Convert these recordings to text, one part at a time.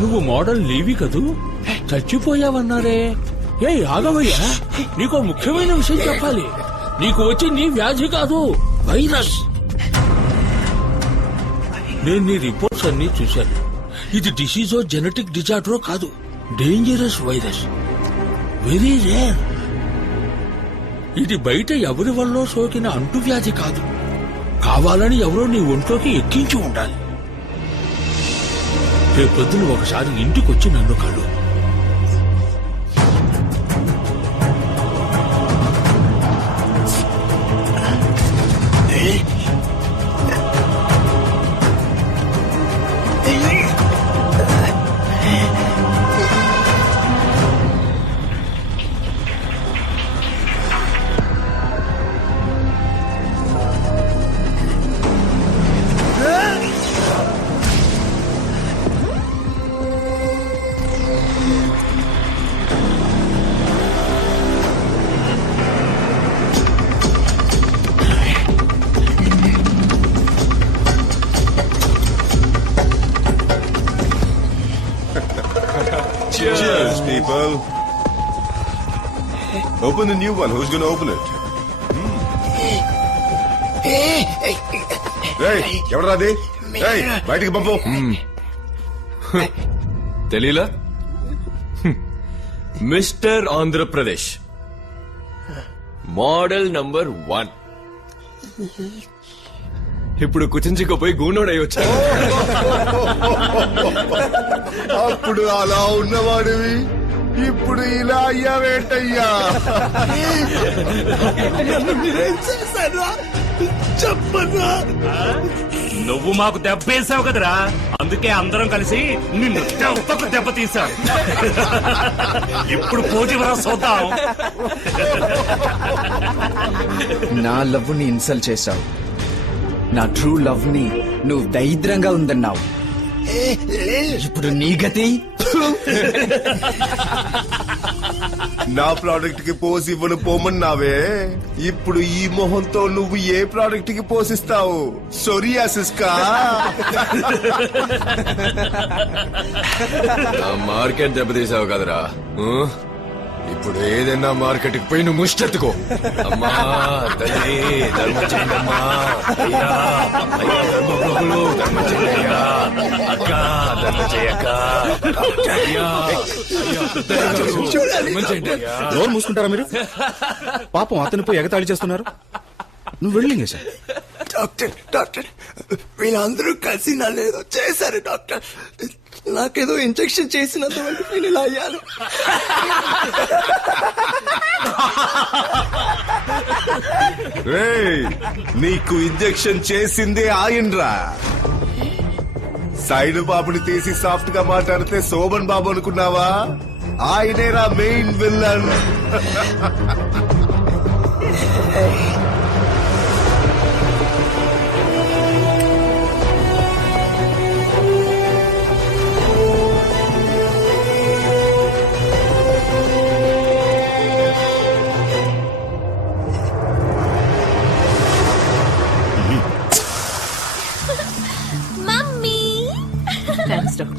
నువ్వు మోడల్ లేవి కదూ, చచ్చిపోయావన్నారే. ఏ ఆగవయ్యా, నీకో ముఖ్యమైన విషయం చెప్పాలి. నీకు వచ్చింది వ్యాధి కాదు, వైరస్. నేను నీ రిపోర్ట్స్ అన్ని చూశాను. ఇది డిసీజో జెనెటిక్ డిజార్డరో కాదు, డేంజరస్ వైరస్, వెరీ రేర్. ఇది బయట ఎవరి వల్ల సోకిన అంటువ్యాధి కాదు. కావాలని ఎవరో నీ ఒంట్లోకి ఎక్కించి ఉండాలి. రేపొద్దున ఒకసారి ఇంటికొచ్చి నన్ను కలు. Cheers, people. Open the new one. Who's going to open it? Hey, ఎవరు రాది? Hey, బయటికి పంపు. తెలీలా? Mister Andhra Pradesh, model number 1. ఇప్పుడు కుచించుకుపోయి గూనోడై వచ్చా. అప్పుడు అలా ఉన్నవాడివి, ఇప్పుడు ఇలా అయ్యావేంటయ్యా? చెప్పరా, నువ్వు మాకు దెబ్బేసావు కదరా, అందుకే అందరం కలిసి నిన్ను దెబ్బ తీసాం. ఇప్పుడు పోటీవరా చూద్దాం. నా లవ్ ని ఇన్సల్ట్ చేశావు, నా ట్రూ లవ్ ని నువ్వు దరిద్రంగా ఉందన్నావు. ఇప్పుడు నీ గతి. నా ప్రోడక్ట్ కి పోసి ఇవ్వను పోమన్నావే, ఇప్పుడు ఈ మొహంతో నువ్వు ఏ ప్రోడక్ట్ కి పోసిస్తావు? సోరియాసిస్ కా? మార్కెట్ దెబ్బతీసావు కదరా. ఇప్పుడు ఏదైనా మార్కెట్ కి పోయి నువ్వు ముష్టెత్తుకో. అమ్మా తల్లి, ధర్మం చేయండి అమ్మా. అయ్యా అయ్యా, ధర్మప్రభులు ధర్మం చేయండి అయ్యా. అక్క ధర్మం చేయక్క. డోర్ మూసుకుంటారా మీరు? పాపం అతనిపై ఎగతాళి చేస్తున్నారు. నువ్వు వెళ్ళింగే సార్. డాక్టర్ డాక్టర్, వీళ్ళందరూ కలిసి నన్ను ఏదో చేశారు డాక్టర్. నాకేదో ఇంజెక్షన్ చేసినందువల్ల నేను ఇలా అయ్యాను. నీకు ఇంజెక్షన్ చేసిందే ఆయనరా. సైడ్ బాబుని తీసి సాఫ్ట్ గా మాట్లాడితే శోభన్ బాబు అనుకున్నావా? ఆయనేరా మెయిన్ విల్లన్.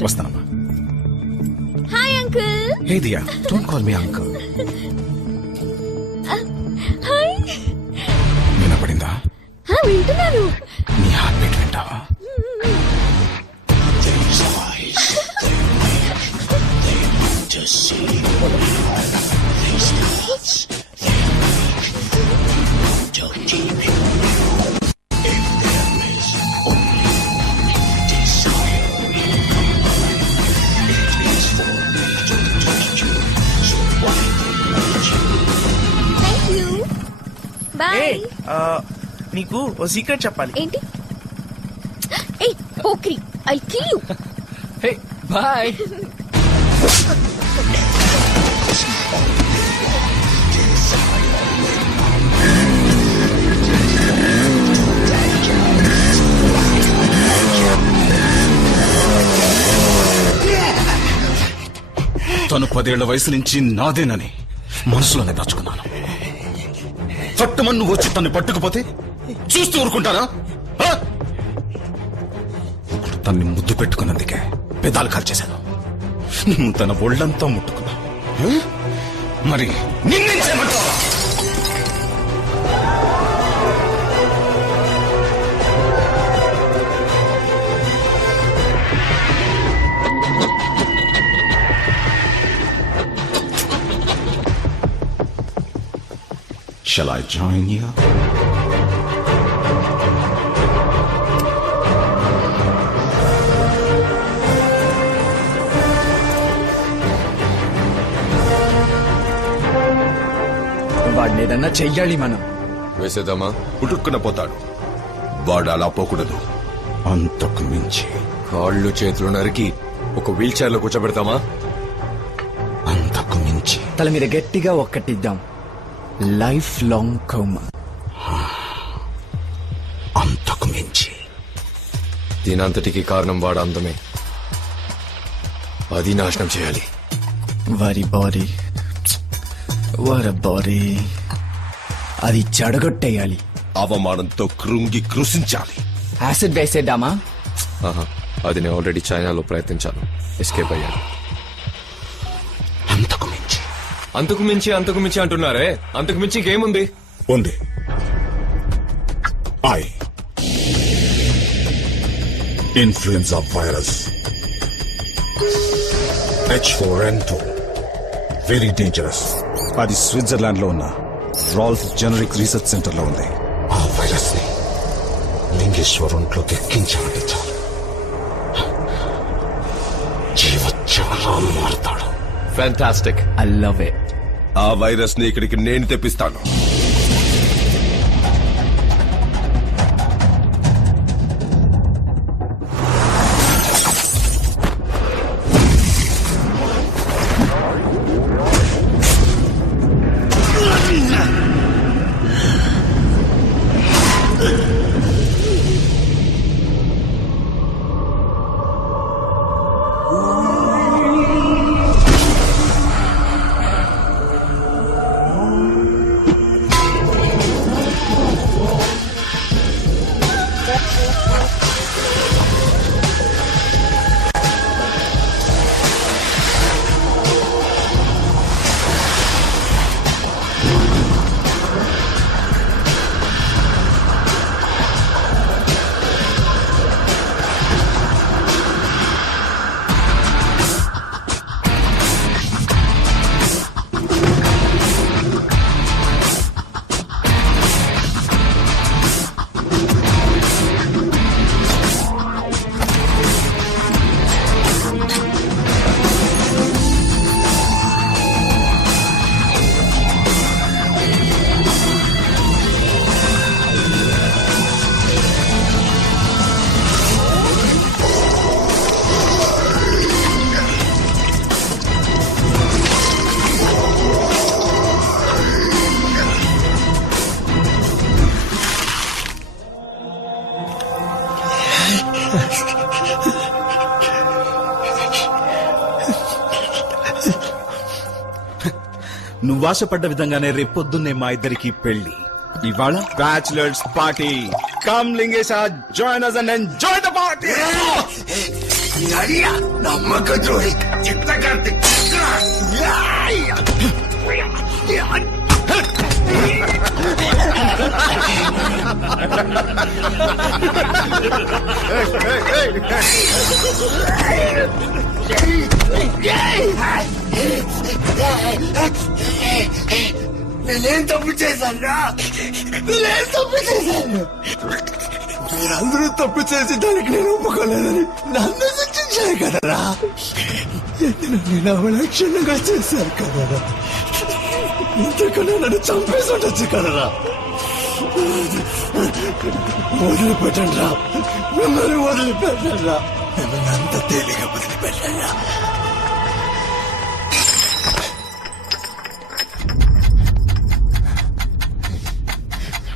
వస్తానమ్మా. Hi uncle. Hey Diya, don't call me uncle. Hi. వినపడిందా? వింటున్నాను. నీ హార్ట్ బీట్ వింటావా? బాయ్. నీకు ఓ సీక్రెట్ చెప్పాలి. ఏంటి? ఏయ్ Pokiri, I kill you. Hey bye. తను 10 ఏళ్ల వయసు నుంచి నాదేనని మనసులోనే దాచుకున్నాను. చట్టమని నువ్వు వచ్చి తను పట్టుకుపోతే చూస్తూ ఊరుకుంటారా? తన్ని ముద్దు పెట్టుకున్నందుకే పెదాలు కాల్చేశాను. నువ్వు తన ఒళ్ళంతా ముట్టుకున్నావు. మరి నిన్నేం చేయమంటావు? Shall I join you? వాడిని ఏదన్నా చెయ్యాలి మనం. వేసేద్దామా? పుట్టుక్కున పోతాడు. వాడు అలా పోకూడదు. అంతకు మించి, కాళ్ళు చేతులు నరికి ఒక వీల్ చైర్ లో కూర్చోబెడతామా? అంతకు మించి. తల మీద గట్టిగా ఒక్కటిద్దాం. Life long coma. అంతకు మించి. దీనంతటికి కారణం వాడు అందమే. అది నాశనం చేయాలి. వారి బాడీ, వారి బాడీ అది చెడగొట్టేయాలి. అవమానంతో కృంగి కృషించాలి. యాసిడ్ వేసేద్దామా? ఆహా, అది నేను ఆల్రెడీ చైనాలో ప్రయత్నించాను. ఎస్కేప్ అయ్యాను. అంతకు మించి. అంతకు మించి అంతకు మించి అంటున్నారే, అంతకు మించి ఇంకేముంది? ఉంది. Influenza virus H4N2 very dangerous. అది స్విట్జర్లాండ్ లో ఉన్న రాల్ఫ్ జెనరిక్ రీసెర్చ్ సెంటర్ లో ఉంది. ఆ వైరస్ ని లింగేశ్వర్ ఒంట్లోకి ఎక్కించాలంటే చాలు, జీవోత్సవంగా మారుతాడు. ఫ్యాంటాస్టిక్. I love it. ఆ వైరస్ ని ఇక్కడికి నేను తెప్పిస్తాను. నువ్వు ఆశపడ్డ విధంగానే రేపొద్దున్నే మా ఇద్దరికి పెళ్లి. ఇవాళ bachelors party. Come Lingesha, join us and enjoy the party. నమ్మక ద్రోహి చిత్తకార్తి. నేనేం తప్పు చేశాను? నేనేం తప్పు చేశాను? మీరందరూ తప్పు చేసి దానికి నేను ఒప్పుకోలేదని నన్ను శిక్షించారు కదరా. నేను అవలక్షణంగా చేశాను కదరా. ఇంతకన్నా నన్ను చంపేసి ఉండొచ్చు కదరా. వదిలిపెట్టండి రా, మిమ్మల్ని వదిలిపెట్టండి రా, మిమ్మల్ని అంత తేలిగా వదిలిపెట్టండి రా.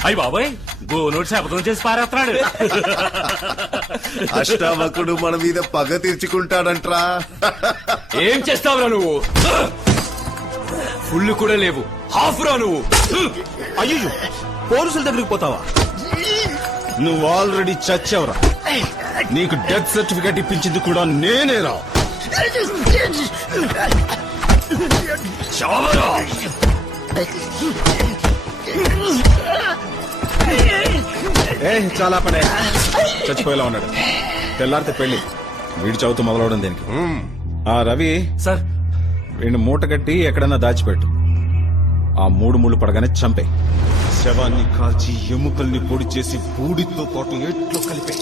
అయ్యి బాబాయ్, గోనోడు శపథం చేసి పారేస్తున్నాడు. అష్టావకుడు మన మీద పగ తీర్చుకుంటాడంట్రా. ఏం చేస్తావురా నువ్వు? ఫుల్ కూడా లేవు, హాఫ్ రా నువ్వు. అయ్యో, పోలీసుల దగ్గరికి పోతావా? నువ్వు ఆల్రెడీ చచ్చావురా. నీకు డెత్ సర్టిఫికేట్ ఇప్పించింది కూడా నేనేరా. చావరా. చాలా పనే చచ్చిపోయేలా ఉన్నాడు. తెల్లారితే పెళ్లి, వీడి చదువుతూ మొదలవడం దేనికి? ఆ రవి సార్ వీడిని మూట కట్టి ఎక్కడన్నా దాచిపెట్టు. ఆ 3 ముళ్ళు పడగానే చంపే. శవాన్ని కాల్చి ఎముకల్ని పొడి చేసి బూడితో పాటు ఎట్లో కలిపే.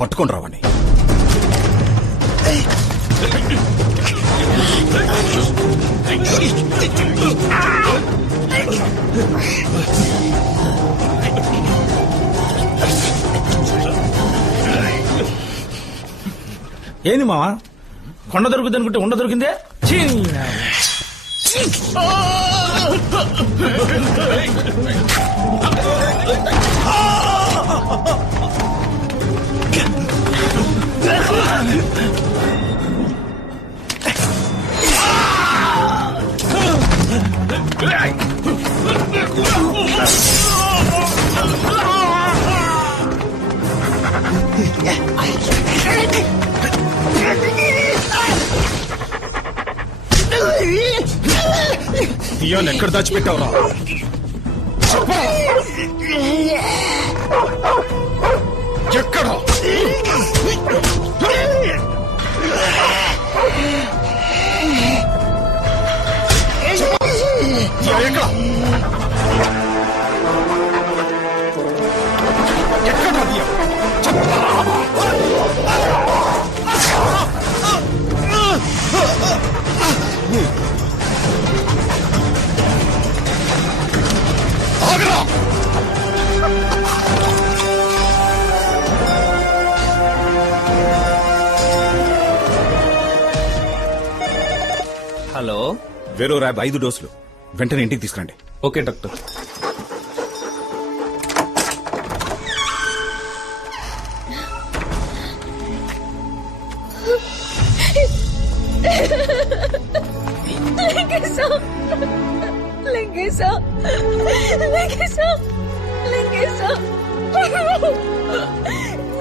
పట్టుకొని రావండి. ఏంది మావా, కొండ దొరుకుతుంది అనుకుంటే ఉండ దొరికిందే. బియ్యాన్ని ఎక్కడ దాచిపెట్టావురా? ఎక్కడ? హలో, వేరో ర్యాబ్ 5 డోసులు వెంటనే ఇంటికి తీసుకురండి. Okay doctor.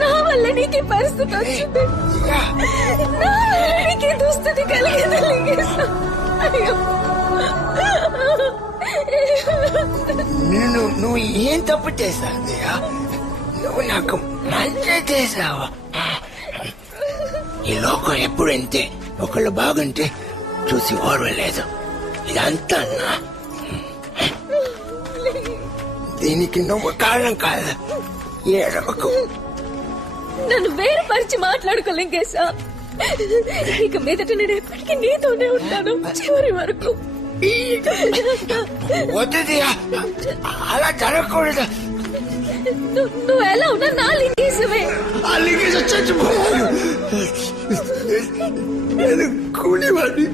నా వల్ల నీకు పరిస్థితి వచ్చింది, నా వల్ల నీకు దుస్థితి కలిగింది లింగేశ. నువ్వు ఏం తప్పు చేశావయ్యా? నువ్వు నాకు మంచి చేశావు. ఈ లోకం ఎప్పుడు అంతే, ఒకళ్ళు బాగుంటే చూసి ఓర్వలేదు. ఇదంతా అన్నా, దీనికి నువ్వు కారణం కాదు. ఏడవకు. నన్ను వేరుపరిచి మాట్లాడుకో లింగేశ. ఇక మీదట నేను ఎప్పటికీ నీతోనే ఉంటాను చివరి వరకు. వద్దుదియా, అలా జరగకూడదు. నువ్వు ఎలా ఉన్నా నా లింగేశమే. ఆ లింగేశ చచ్చిపోయాడు. నేను కూలివాడిని.